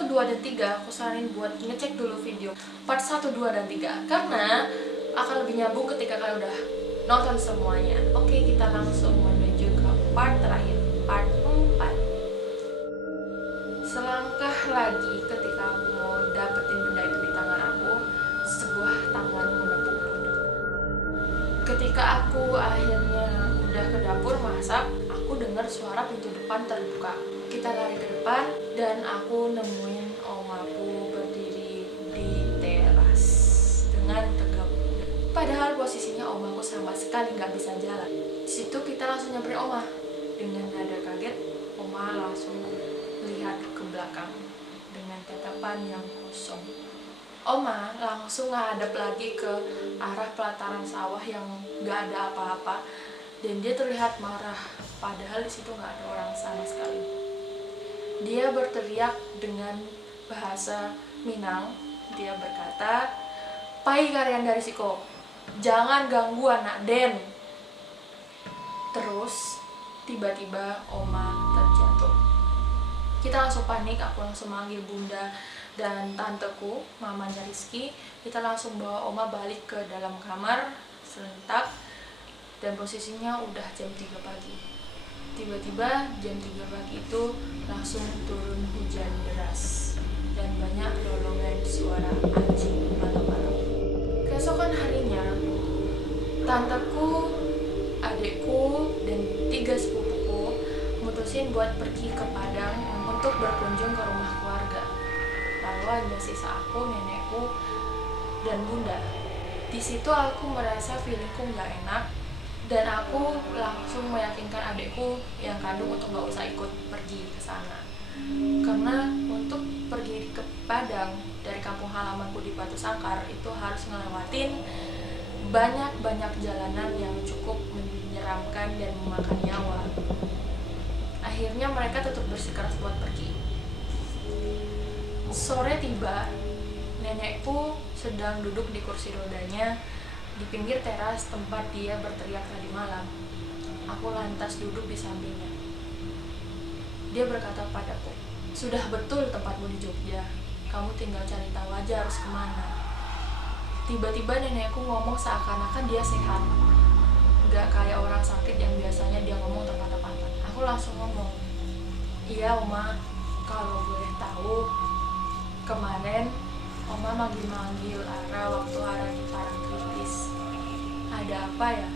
1, 2, dan 3 aku saranin buat ngecek dulu video part 1, 2, dan 3 karena akan lebih nyambung ketika kalian udah nonton semuanya. Oke, kita langsung menuju ke part terakhir, part 4. Selangkah lagi ketika aku mau dapetin benda itu di tangan aku, sebuah tangan menepuk pundak. Ketika aku akhirnya udah ke dapur masak, aku dengar suara pintu depan terbuka. Kita lari ke depan dan aku nemuin omaku berdiri di teras dengan tegap. Padahal posisinya omaku sama sekali nggak bisa jalan. Di situ kita langsung nyamperin oma. Dengan nada kaget, oma langsung melihat ke belakang dengan tatapan yang kosong. Oma langsung ngadep lagi ke arah pelataran sawah yang nggak ada apa-apa dan dia terlihat marah. Padahal di situ nggak ada orang sama sekali. Dia berteriak dengan bahasa Minang. Dia berkata, "Pai kalian dari siko, jangan ganggu anak Den." Terus tiba-tiba oma terjatuh. Kita langsung panik, aku langsung manggil bunda dan tanteku, mamanya Rizky. Kita langsung bawa oma balik ke dalam kamar serentak dan posisinya udah jam 3 pagi. Tiba-tiba jam 3 pagi itu langsung turun hujan deras dan banyak lolongan suara anjing malam-malam. Keesokan harinya, tanteku, adikku, dan 3 sepupuku mutusin buat pergi ke Padang untuk berkunjung ke rumah keluarga. Lalu hanya sisa aku, nenekku, dan bunda. Di situ aku merasa feelingku nggak enak. Dan aku langsung meyakinkan adikku yang kandung untuk gak usah ikut pergi ke sana. Karena untuk pergi ke Padang dari kampung halamanku di Batu Sangkar itu harus ngelewatin banyak jalanan yang cukup menyeramkan dan memakan nyawa. Akhirnya mereka tetap bersikeras buat pergi. Sore tiba, nenekku sedang duduk di kursi rodanya di pinggir teras tempat dia berteriak tadi malam. Aku lantas duduk di sampingnya. Dia berkata padaku, "Sudah betul tempatmu di Jogja. Kamu tinggal cari tahu aja harus kemana." Tiba-tiba nenekku ngomong seakan-akan dia sehat. Gak kayak orang sakit yang biasanya dia ngomong terpatah-patah. Aku langsung ngomong, "Iya Oma, kalau boleh tahu, kemarin Oma manggil-manggil Ara waktu Ara di parang kritis. Ada apa ya?"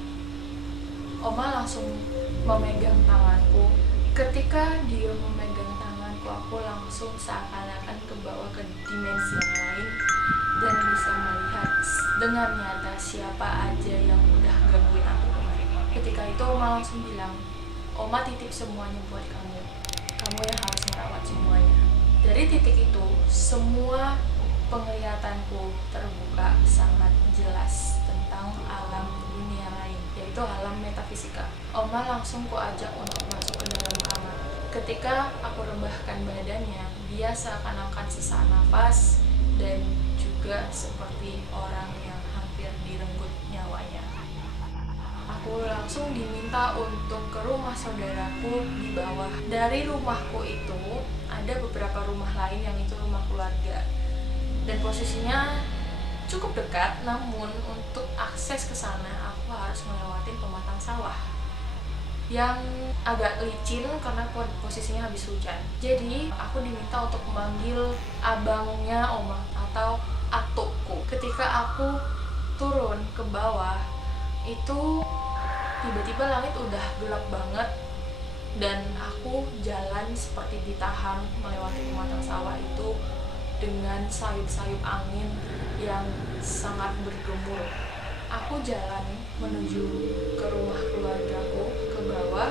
Oma langsung memegang tanganku. Ketika dia memegang tanganku, aku langsung seakan-akan kebawa ke dimensi yang lain dan bisa melihat dengan nyata siapa aja yang udah gangguin aku kemarin. Ketika itu Oma langsung bilang, "Oma titip semuanya buat kamu. Kamu yang harus merawat semuanya." Dari titik itu, semua penglihatanku terbuka sangat jelas tentang alam dunia lain, yaitu alam metafisika. Oma langsung kuajak untuk masuk ke dalam kamar. Ketika aku rebahkan badannya, dia seakan-akan sesak nafas dan juga seperti orang yang hampir direnggut nyawanya. Aku langsung diminta untuk ke rumah saudaraku di bawah. Dari rumahku itu ada beberapa rumah lain yang itu rumah keluarga. Dan posisinya cukup dekat, namun untuk akses ke sana aku harus melewati pematang sawah yang agak licin karena posisinya habis hujan. Jadi aku diminta untuk memanggil abangnya Oma atau atukku. Ketika aku turun ke bawah, itu tiba-tiba langit udah gelap banget dan aku jalan seperti ditahan melewati pematang sawah itu dengan sayup-sayup angin yang sangat bergemuruh. Aku jalan menuju ke rumah keluargaku ke bawah.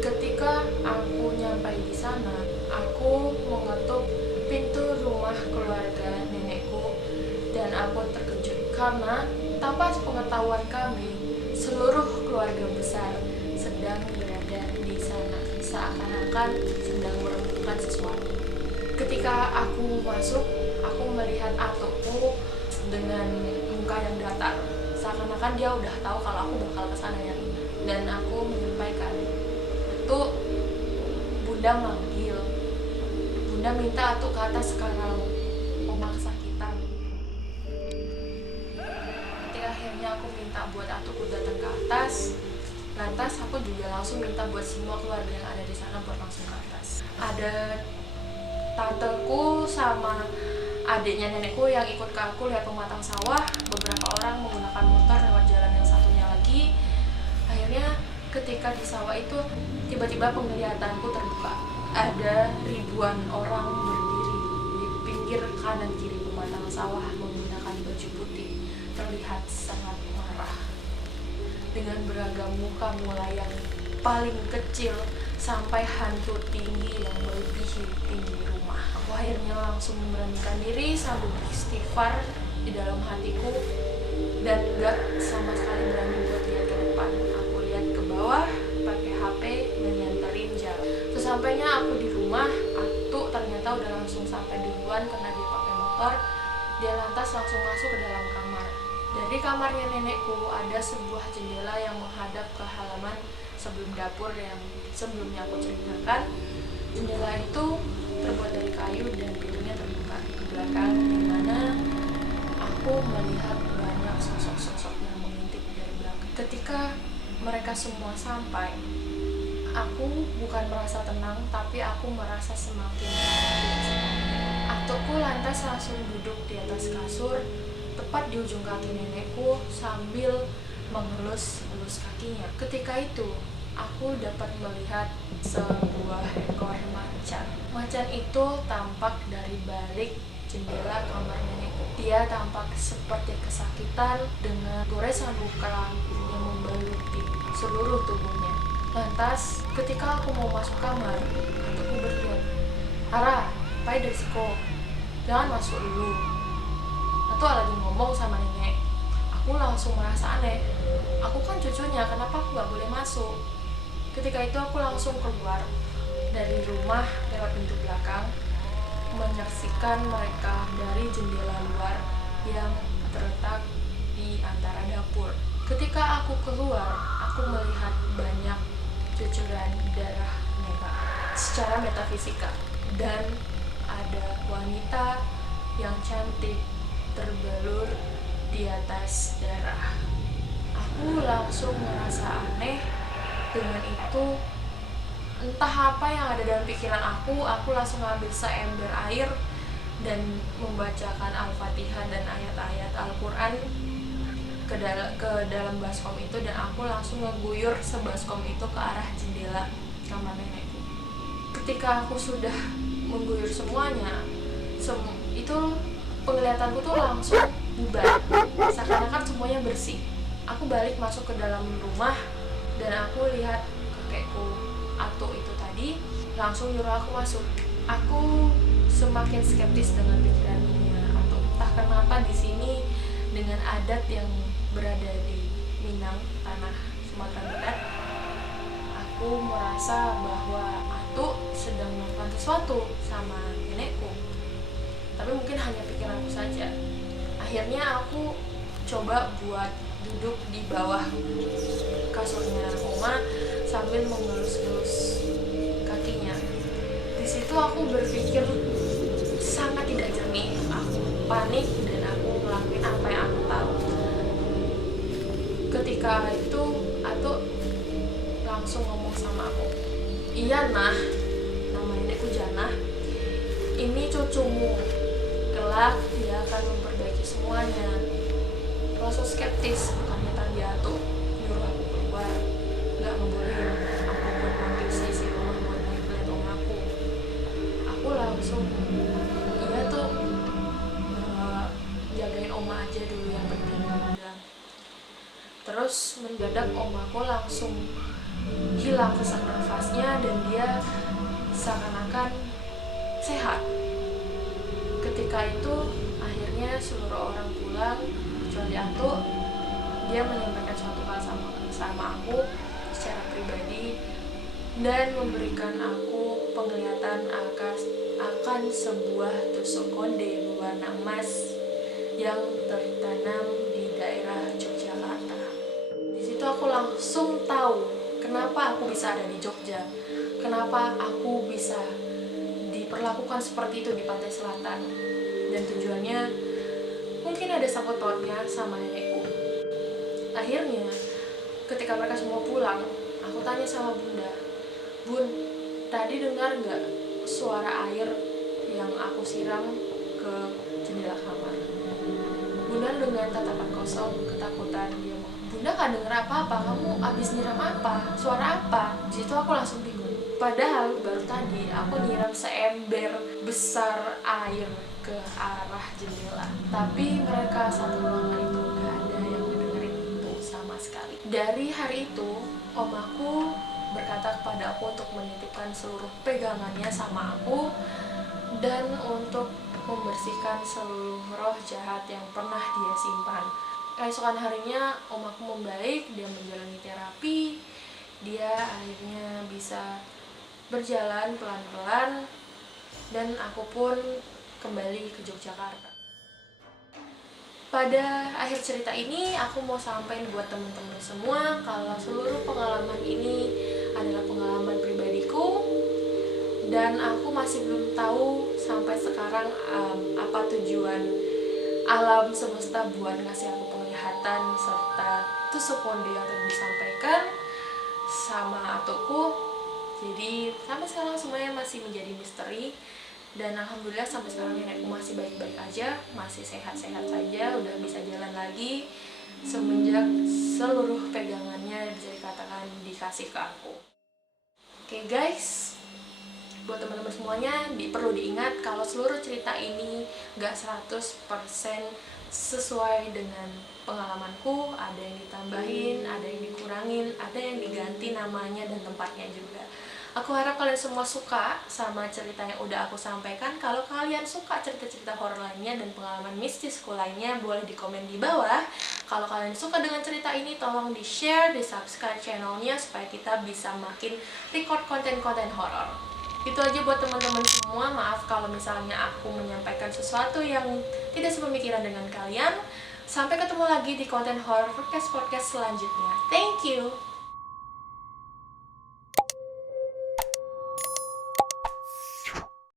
Ketika aku nyampai di sana, aku mengetuk pintu rumah keluarga nenekku dan aku terkejut karena tanpa sepengetahuan kami, seluruh keluarga besar sedang berada di sana, seakan-akan sedang merenungkan sesuatu. Ketika aku masuk, aku melihat atukku dengan muka yang datar, seakan-akan dia udah tahu kalau aku bakal kesana ya. Dan aku menyampaikan, "Itu Bunda manggil." Bunda minta Atuk ke atas sekarang, Oma kesakitan. Ketika akhirnya aku minta buat Atukku datang ke atas, lantas aku juga langsung minta buat semua keluarga yang ada di sana buat langsung ke atas. Ada tanteku sama adiknya nenekku yang ikut ke aku lihat pematang sawah. Beberapa orang menggunakan motor lewat jalan yang satunya lagi. Akhirnya ketika di sawah itu tiba-tiba penglihatanku terbuka. Ada ribuan orang berdiri di pinggir kanan kiri pematang sawah menggunakan baju putih, terlihat sangat marah dengan beragam muka, mulai yang paling kecil sampai hantu tinggi yang melebihi tinggi rumah. Aku akhirnya langsung memberanikan diri sambil beristighfar di dalam hatiku dan gak sama sekali berani buat lihat ke depan. Aku lihat ke bawah pakai HP dan nyanterin jalan. Sesampainya aku di rumah, Atuk ternyata udah langsung sampai duluan karena dia pakai motor. Dia lantas langsung masuk ke dalam kamar. Dari kamarnya nenekku ada sebuah jendela yang menghadap ke halaman sebelum dapur yang sebelumnya aku ceritakan. Jendela itu terbuat dari kayu dan pintunya terbuka di belakang, di mana aku melihat banyak sosok-sosok yang mengintip dari belakang. Ketika mereka semua sampai, aku bukan merasa tenang, tapi aku merasa semakin khawatir. Atukku lantas langsung duduk di atas kasur, tepat di ujung kaki nenekku sambil mengelus-elus kakinya. Ketika itu, aku dapat melihat sebuah ekor macan. Macan itu tampak dari balik jendela kamar nenekku. Dia tampak seperti kesakitan dengan goresan luka yang membaluti seluruh tubuhnya. Lantas, ketika aku mau masuk kamar, Atukku berteriak, "Ara, pai dari siko, jangan masuk dulu." Atuk lagi ngomong sama nenek. Aku langsung merasa aneh. Aku kan cucunya, kenapa aku gak boleh masuk? Ketika itu aku langsung keluar dari rumah lewat pintu belakang, menyaksikan mereka dari jendela luar yang terletak di antara dapur. Ketika aku keluar, aku melihat banyak cucuran darah mereka secara metafisika, dan ada wanita yang cantik terbalur di atas darah. Aku langsung merasa aneh. Dengan itu, entah apa yang ada dalam pikiran aku langsung ngambil seember air dan membacakan Al-Fatihah dan ayat-ayat Al-Quran ke dalam baskom itu, dan aku langsung mengguyur sebaskom itu ke arah jendela kamar nenekku. Ketika aku sudah mengguyur semuanya, itu penglihatanku tuh langsung bubar, seakan-akan semuanya bersih. Aku balik masuk ke dalam rumah dan aku lihat kakekku Atuk itu tadi langsung nyuruh aku masuk. Aku semakin skeptis dengan pikirannya Atuk. Entah kenapa di sini dengan adat yang berada di Minang, tanah Sumatera Barat, aku merasa bahwa Atuk sedang melakukan sesuatu sama nenekku. Tapi mungkin hanya pikiranku saja. Akhirnya aku coba buat duduk di bawah kasurnya Oma sambil mengelus-elus kakinya. Di situ aku berpikir sangat tidak jernih. Aku panik dan aku ngelakuin apa yang aku tahu. Ketika itu Atuk langsung ngomong sama aku, "Iya nah, nama nenekku Janah, ini cucumu. Kelak dia akan memperbaiki semuanya." Langsung skeptis, bukannya tadi Atuk nyuruh aku keluar, gak ngebolehin aku buat mampir sisi rumah buat lihat om aku. Aku langsung, iya tuh, jagain oma aja dulu yang penting. Terus mendadak om aku langsung hilang sesak nafasnya dan dia seakan-akan sehat. Ketika itu akhirnya seluruh orang pulang kecuali Atuk. Dia menyampaikan suatu hal sama aku secara pribadi dan memberikan aku penglihatan akan sebuah tusuk konde berwarna emas yang tertanam di daerah Yogyakarta. Di situ aku langsung tahu kenapa aku bisa ada di Jogja, kenapa aku bisa diperlakukan seperti itu di pantai selatan. Dan tujuannya mungkin ada sangkut pautnya sama nenekku. Akhirnya ketika mereka semua pulang, aku tanya sama bunda, "Bun, tadi dengar nggak suara air yang aku siram ke jendela kamar?" Bunda dengan tatapan kosong, ketakutan, dia bilang, "Bunda gak denger apa-apa, kamu abis nyiram apa? Suara apa?" Di situ aku langsung bingung. Padahal baru tadi aku nyiram seember besar air ke arah jendela. Tapi mereka satu ruangan itu gak ada yang mendengarin itu sama sekali. Dari hari itu, om aku berkata kepada aku untuk menitipkan seluruh pegangannya sama aku dan untuk membersihkan seluruh roh jahat yang pernah dia simpan. Keesokan harinya om aku membaik, dia menjalani terapi, dia akhirnya bisa berjalan pelan-pelan, dan aku pun kembali ke Yogyakarta. Pada akhir cerita ini aku mau sampaikan buat teman-teman semua kalau seluruh pengalaman ini adalah pengalaman pribadiku, dan aku masih belum tahu sampai sekarang apa tujuan alam semesta buat ngasih aku penglihatan serta tusuk konde yang tadi disampaikan sama atuku. Jadi sampai sekarang semuanya masih menjadi misteri, dan alhamdulillah sampai sekarang nenekku masih baik-baik aja, masih sehat-sehat saja, udah bisa jalan lagi semenjak seluruh pegangannya bisa dikatakan dikasih ke aku. Oke guys, buat teman-teman semuanya perlu diingat kalau seluruh cerita ini gak 100% sesuai dengan pengalamanku, ada yang ditambahin, ada yang dikurangin, ada yang diganti namanya dan tempatnya juga. Aku harap kalian semua suka sama cerita yang udah aku sampaikan. Kalau kalian suka cerita-cerita horor lainnya dan pengalaman mistisku lainnya, boleh di komen di bawah. Kalau kalian suka dengan cerita ini, tolong di-share, di-subscribe channelnya supaya kita bisa makin record konten-konten horor. Itu aja buat teman-teman semua. Maaf kalau misalnya aku menyampaikan sesuatu yang tidak sepemikiran dengan kalian. Sampai ketemu lagi di konten horror podcast selanjutnya. Thank you.